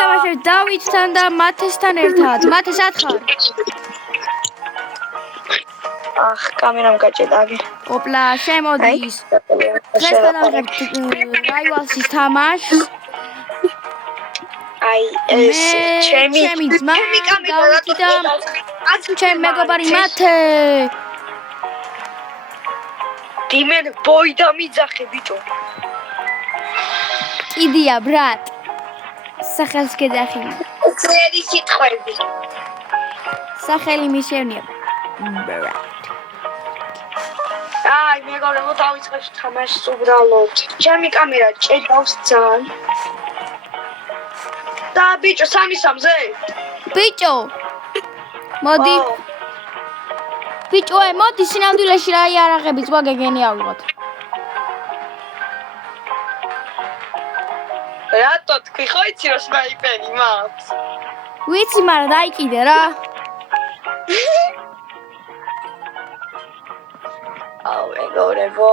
დავით დავითთან და მათესთან ერთად. მათეს ათხარ. ახ, კამერამ გაჭედა აგი. ოპლა, შემოდის. დღეს გადავღებთ რაივალსის თამაშს. აი, ეს ჩემი ძმა დავითი და ჩემი მეგობარი მათე. დიმენ ბოი დამიძახე ბიჭო. კიდია ბრატ. სახელს გეძახი. ძველი სიტყვები. სახელი მიშენია. ბრატ. აი, მეგობრებო, დავიწყებთ თამაშს უბრალოდ. ჩემი კამერა ჭედავს ძალიან. და ბიჭო, 3-3-ზე? ბიჭო. მოდი. ბიჭო, მოდი სინამდვილეში რა იარაღები ზღვა გეგენი ავიღოთ. რატო თქვი, ხო იცი რომ სნაიპერი მაქვს? ვიცი, მაგრამ დაიკიდე რა. აუ, მეგობრებო.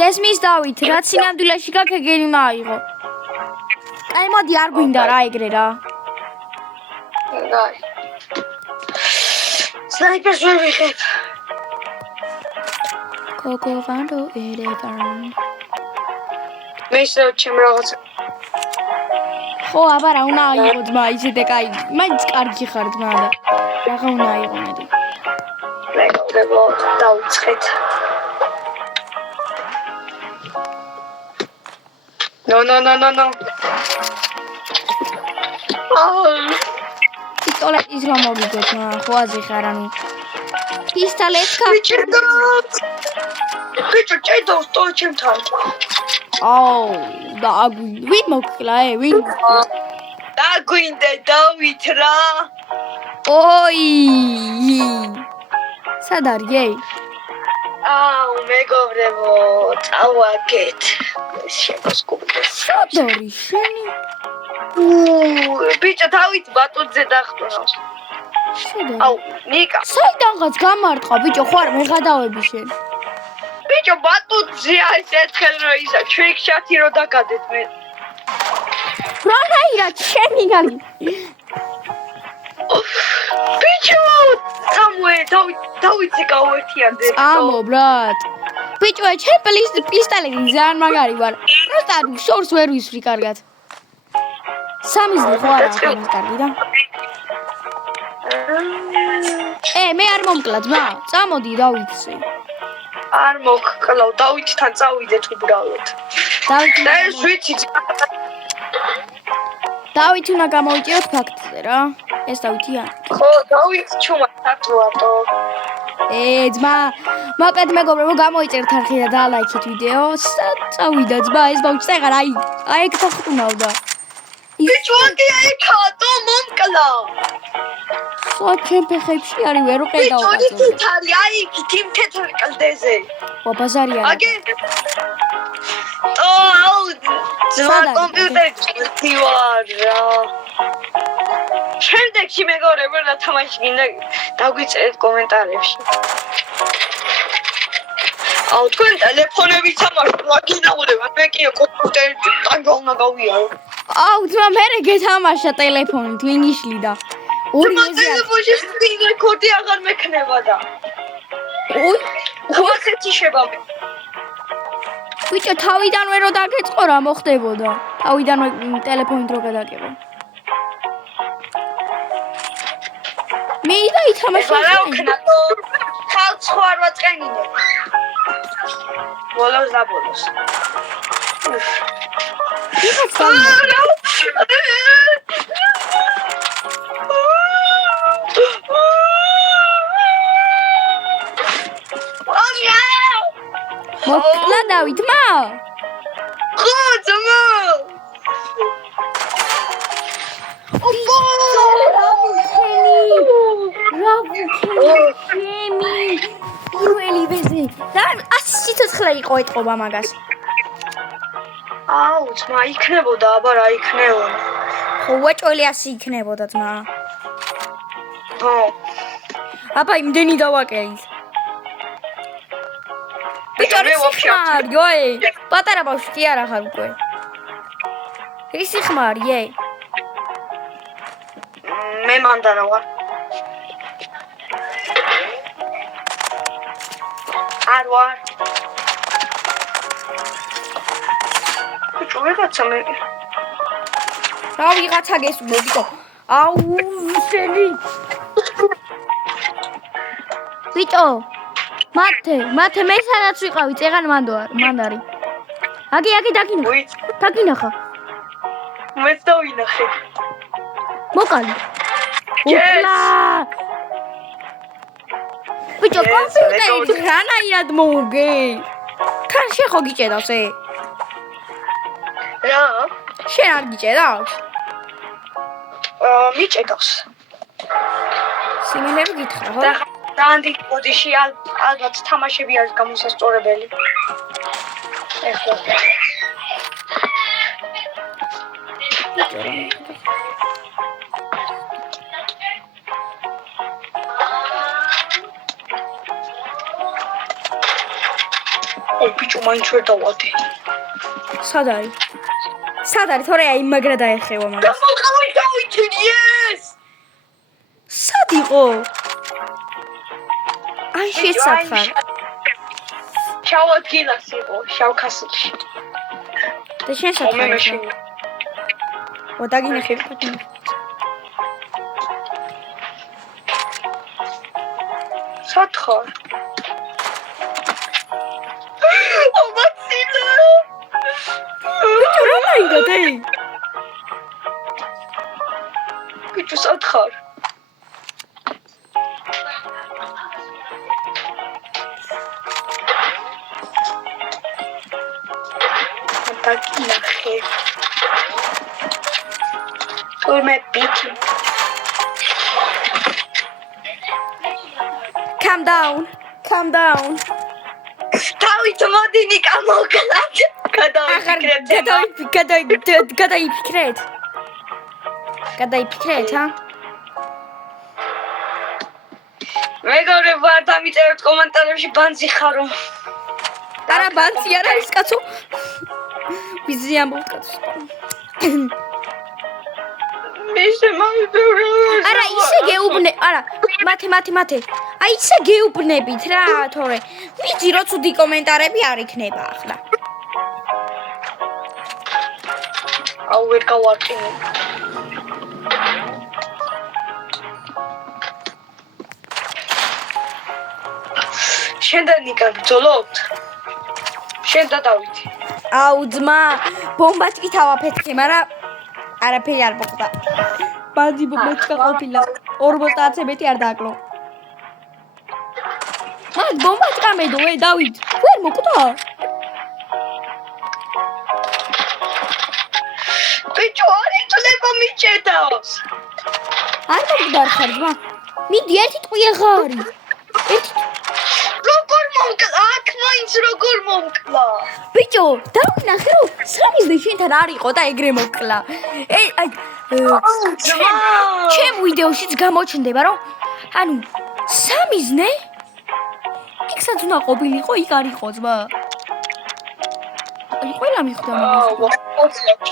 გესმის დავით, რა სინამდვილეში გაგეგენი მაიღო. აი მოდი არ გვინდა რა ეგრე რა. აი. სნაიპერს ვერ ვიღებ. კოკო ვანდო ერევან. მე ისევ ჩემ რაღაც ხო, აბა რა უნდა აიღო ძმა, ისედე კაი. მაინც კარგი ხარ ძმა და რაღა უნდა აიღო მედი. მეგობრებო, დავიწყეთ. No. პისტოლეტის რომ მოგიგოთ, ხოაზე ხარ ანუ. პისტოლეტკა. ბიჭო, ჭედავს თო ჩემთან. აუ, ვინ მოკლა, ვინ? დაგვინდა დავით რა. ოი! სად არის? აუ, მეგობრებო, წავაგეთ. შემოსკუდეს. სად არის შენი? ბიჭო, დავით ბატონზე დახვდა. აუ, ნიკა. საიდანღაც გამარტყა, ბიჭო, ხო არ მეღადავები შენ. ბიჭო, ბატონზე არის ერთხელ რო ისა, ჩვეიქშათი რო დაგადეთ მე. რანაირად შენი გალი? ბიჭო, სამუე, დავითზე გავერთიანდე. ამო, ბრატ. ბიჭო, ჩემ პისტოლეტი ძალიან მაგარი ვარ. პროსტა შორს ვერ ვისვრი კარგად. სამიზნე ხო არა არის კარგი და. მე არ მომკლა ძმა. წამოდი დავითზე. არ მოგკლავ, დავითთან წავიდეთ უბრალოდ. დავით და ეს ვიცი. დავით უნდა გამოვიჭიროთ ფაქტზე რა. ეს დავითია. ხო, დავით ჩუმა თათოატო. ძმა, მოკლედ მეგობრებო, გამოიწერთ არხი და დალაიქეთ ვიდეოს. წავიდა ძმა, ეს ბავშვი წეღარ აი ეგ თახტუნავდა. ბიჭო, აკეთო, მომკლა. ხო, ჩემ ფეხებში არის ვერ უყედაო. ბიჭო, იქით არის, აი იქით იმ თეთრ კლდეზე. ოპაზარია. აგე. აუ, ძმა კომპიუტერში ვარ რა. შემდეგში მეგობრებო, რა თამაში გინდა დაგვიწერეთ კომენტარებში. აუ, თქვენ ტელეფონები თამაშობთ, ლაგინაურებად, მე კი კომპიუტერში ტანგა უნდა გავიარო. აუ, ძმა, მერე გეთამაშა ტელეფონით, ვინ იშლიდა? ძმა, ტელეფონში სკრინ რეკორდი აღარ მექნება და. ოი, ხოხეთი შებავე. ბიჭო, თავიდანვე რო დაგეწყო რა მოხდებოდა? თავიდანვე ტელეფონით რო გადაკეთე. მე და ითამაშე. რა უკნა? ხალხ ხო არ ვაწყენინე. ბოლოს და ბოლოს. მოკლა დავითმა? ხო, ძმა. პირველი ვეზე. და 100 სიცოცხლე იყო ეთყობა მაგას. აუ, ძმა, იქნებოდა, აბა რა იქნებოდა. ხო, უეჭველი 100 იქნებოდა ძმა. ხო. აბა იმდენი დავაკერით. ბიჭო, რა ვაფშე? გოი, პატარა ბავშვი კი არა ხარ უკვე. ისი ხმარიე? მე მანდანა ვარ. არ ვარ. ვიღაცა მე რა ვიღაცა გესულო ვიკო. აუ შენი. ვიტო. მათე მე სადაც ვიყავი, წეღან მანდარი. აგი დაგინახა. მეც დავინახე. მოკალი. ოპლა. ვიტო, კომპიუტერი რანაირად მოუგე? თან შეხო გიჭედავს ე? რა? შენ არ გიჭედავს? მიჭედავს. სიმინები გითხრა, ხო? დანდი ბოდიში ალბათ თამაშები არის გამოსასწორებელი. ეხლა. ბიჭო მაინც ვერ დავადე. სად არის? თორე აი მაგრა დაეხევა მაგას. გამოყავი დავიჩინიეს. სად იყო? აი შეცახარ. ჩავადგილას იყო შავქასლში. და შენ სათხარ. დაგინახე. სათხარ. ბიჭო რა მაინდა დე? ბიჭო სათხარ. დაგინახე. თორმე ბიჭი. Calm down. დავით მოდი ნიკა მოგლად. გადაიფიქრეთ, ჰა? მეგობრებო, ვარ დამიწერეთ კომენტარებში ბანძი ხარო. არა ბანცი არ არის კაცო. ვიზი ამბობ კაცო. მისე მომიდურე. არა ისე გეუბნე, არა, მათე. აი ისე გეუბნებით რა, თორე. ვიცი რო ცუდი კომენტარები არ იქნება ახლა. აუ ვერ გავარტინე. შენ და ნიკა ბრძოლობთ? შენ და დავითი. აუ ძმა, ბომბაჭკი თავაფეთქე, მაგრამ არაფერი არ მოხდა. ბანძი ბომბაჭკა ყოფილა. 50-ზე არ დააკლო. მაგ ბომბაჭკა მედო, დავით. ვერ მოკვდა? ბიჭო, არ იწლება მიჭედავს. არ მოგდარხარ ძმა. მიდი ერთი ტყვია ღარი. როგორ მომკლა? აქ მაინც როგორ მომკლა? ბიჭო, დავინახე რომ სამიზნე შენთან არ იყო და ეგრე მოკლა. აი ჩემ ვიდეოშიც გამოჩნდება რომ ანუ სამიზნე იქსაც უნდა ყოფილიყო, იქ არ იყო ძმა. აი ყველა მიხვდა მაგას.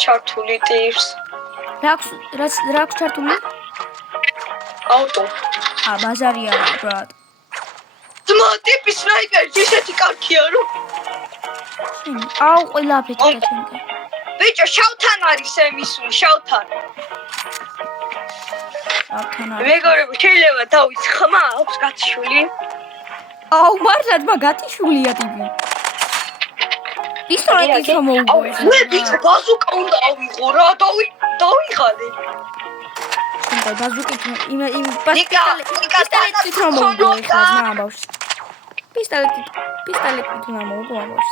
ჩართული ტიპს. რა აქვს ჩართული? აუტო. ბაზარი არა, ბრატ. ძმა, ტიპი სნაიპერი ისეთი კარგია რომ. აუ ყველა აფეთქა ჩემკა. ბიჭო, შავთან არის ემისული, შავთან. მეგობრებო, შეიძლება დავით ხმა აქვს გათიშული? აუ მართლა ძმა გათიშულია ტიპი. პისტოლეტით რომ მოუგო. მე ბიჭო, ბაზუკა უნდა ავიღო რა, დავიღალე. და ბაზუკით იმ პისტოლეტით რომ მოუგო ხა ძმა ამბავს. პისტოლეტით უნდა მოუგო ამბავს.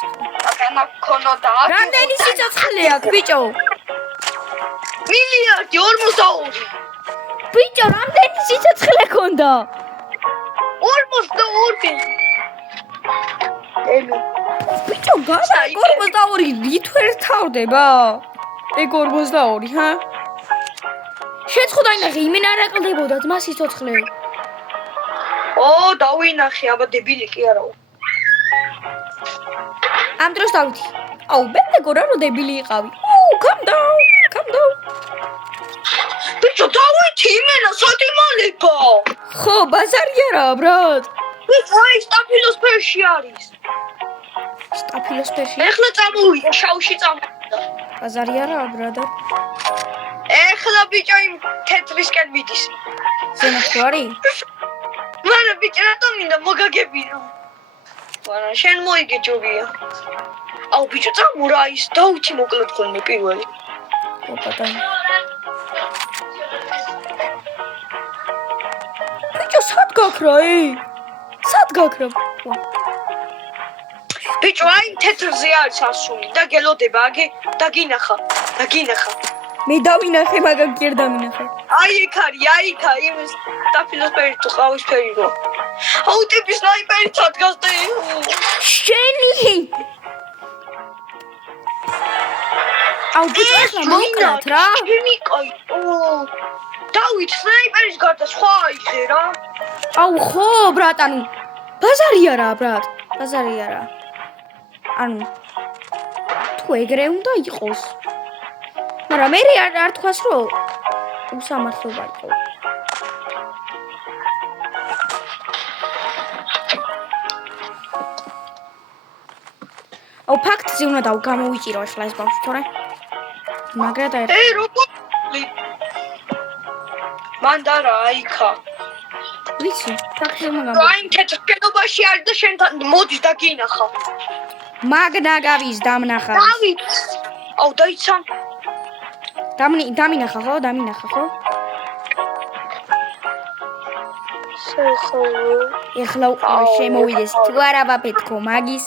აკანა ქონოდა. რამდენი სიცოცხლე აქვს ბიჭო? მილიარდი 42. ბიჭო, რამდენი სიცოცხლე ქონდა? 42. ემი. ბიჭო, გადა 42 რით ვერ თავდება? ეგ 42, ჰა? შენ ხო დაინახე, იმენ არ აკლდებოდა ძმა სიცოცხლე. დავინახე, აბა დებილი კი არა. ამ დროს დავითი. აუ, მე მეგონა რომ დებილი იყავი. calm down. ხო, ბაზარი არა, ბრატ. აი, სტაფილოს ფერში არის. სტაფილოს ფერში. ეხლა წამოვიდა, შავში წამოვიდა. ბაზარი არა, ბრატ. ეხლა ბიჭო იმ თეთრისკენ მიდის. ზენა თუ არის? მარა ბიჭო, რატომ მინდა მოგაგებინა? მარა შენ მოიგეჯობია. აუ ბიჭო, წამურა ის დაუჩი მოკლედ ხოლმე პირველი. ოპა და. ბიჭო, სად გაქრა? სად გაქრა? ბიჭო, აი თეთრზე არის ასული და გელოდება, აგე დაგინახა. მე დავინახე, მაგრამ კი არ დავინახე. აი იქ იმ სტაფილოს ფერი თუ ყავის ფერი რო. აუ ტიპის სნაიპერი ჩადგას და შენი! აუ ბიჭო, ახლა მოიკლათ რა. შენი კაი. დავით სნაიპერის გარდა სხვა აიღე რა. აუ ხო, ბრატ, ბაზარი არა, ბრატ. ბაზარი არა. ანუ თუ ეგრე უნდა იყოს. მაგრამ მე არ თქვას რომ უსამართლობა იყო. აუ ფაქტზე უნდა გამოვიჭირო ახლა ეს ბავშვი, თორე მაგრა და როგორ მანდარა აიქა. ვიცი, ფაქტზე უნდა აი თეთრკენობაში არის და შენთან მოდი დაგინახა. მაგნა გავის დამნახა. დავით. აუ დაიცა. დამინახა ხო? ეხლა უკვე შემოვიდეს თუ არა ვაფეთქო მაგის.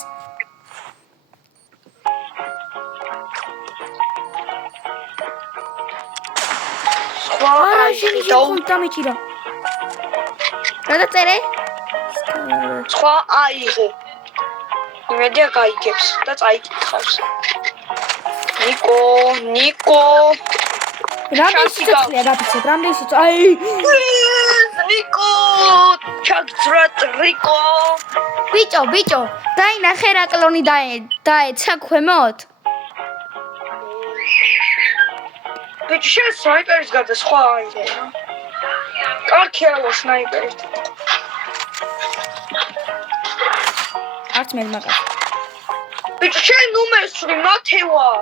არა შენი დამეჭირა. რა დაწერე? სხვა აიღე. იმედია გაიგებს და წაიკითხავს. ნიკო. რამდენი სიცოცხლეა გაფიცებ? რამდენი სიცოცხლე? აი! ნიკო! ჩაგძრათ რიკო! ბიჭო, დაინახე რა კლონი დაეცა ქვემოთ? ბიჭო, შენ სნაიპერის გარდა სხვა აიღე რა. კარგი არა სნაიპერი. არც მე მაგას. ბიჭო, შენ ნუმერსური მათე ვარ.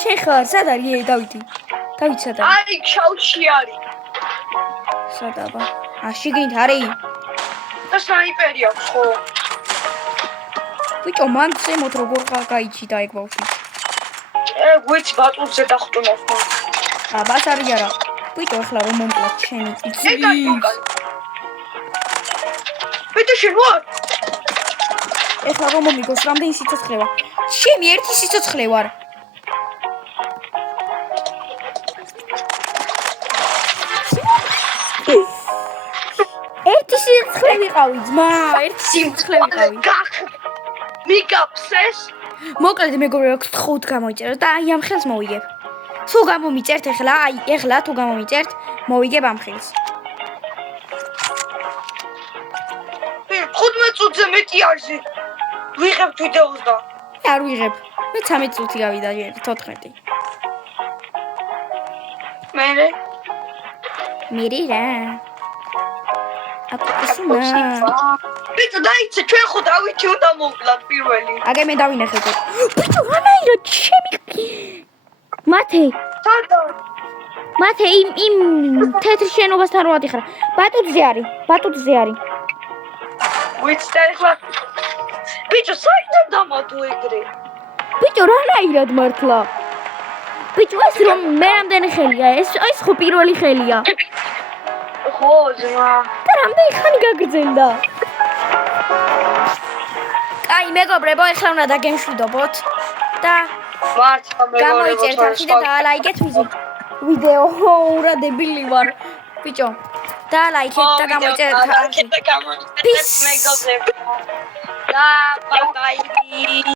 შენ ხარ, სად არის დავითი? დავით სად არის? აი, შავში არის. სადაბა? შიგნით არის? და სნაიპერი აქვს ხო? ბიჭო, მან ზემოთ როგორ გაიჩიდა ეგ ბავშვი? გვიც ბატონზე დახტუნოს. ბაზარი არა. ბიჭო, ახლა რომ მომკლათ შენი იცი. ბიჭო, შენ ვარ? ეხლა რომ მომიგოს რამდენი სიცოცხლე ვარ? ჩემი ერთი სიცოცხლე ვარ. ერთი სიცოცხლე ვიყავი, ძმა, ერთი სიცოცხლე ვიყავი. მიგაფსეს? მოკლედ მეგობრებო, გთხოვთ გამოიწეროთ და აი ამ ხელს მოვიგებ. თუ გამომიწერთ ეხლა თუ გამომიწერთ, მოვიგებ ამ ხელს. 15 წუთზე მეტი არზე. ვიღებ ვიდეოს და არ ვიღებ. მე 13 წუთი გავიდა, 14. მერე რა. აკუსუნა. ბიჭო, დაიცა, ჩვენ ხო დავითი უნდა მოვკლათ პირველი. აგე მე დავინახე ხო. ბიჭო, რანაირად ჩემი მათე იმ თეთრ შენობასთან რო ატიხრა. ბატუტზე არის. ვიცი და ეხლა ბიჭო, საერთოდ დამატო ეგრე. ბიჭო, რანაირად მართლა? ბიჭო, ეს რომ მე რამდენი ხელია? ეს ხო პირველი ხელია. ხო, ძმა. და რამდენი ხანი გაგრძელდა? კაი, მეგობრებო, ეხლა უნდა დაგემშვიდობოთ და მართლა გამოიწერთ არხი და დაალაიქეთ ვიდეო. ურა დებილი ვარ. ბიჭო, დაალაიქეთ და გამოიწერთ არხი. Peace. Da, bye bye.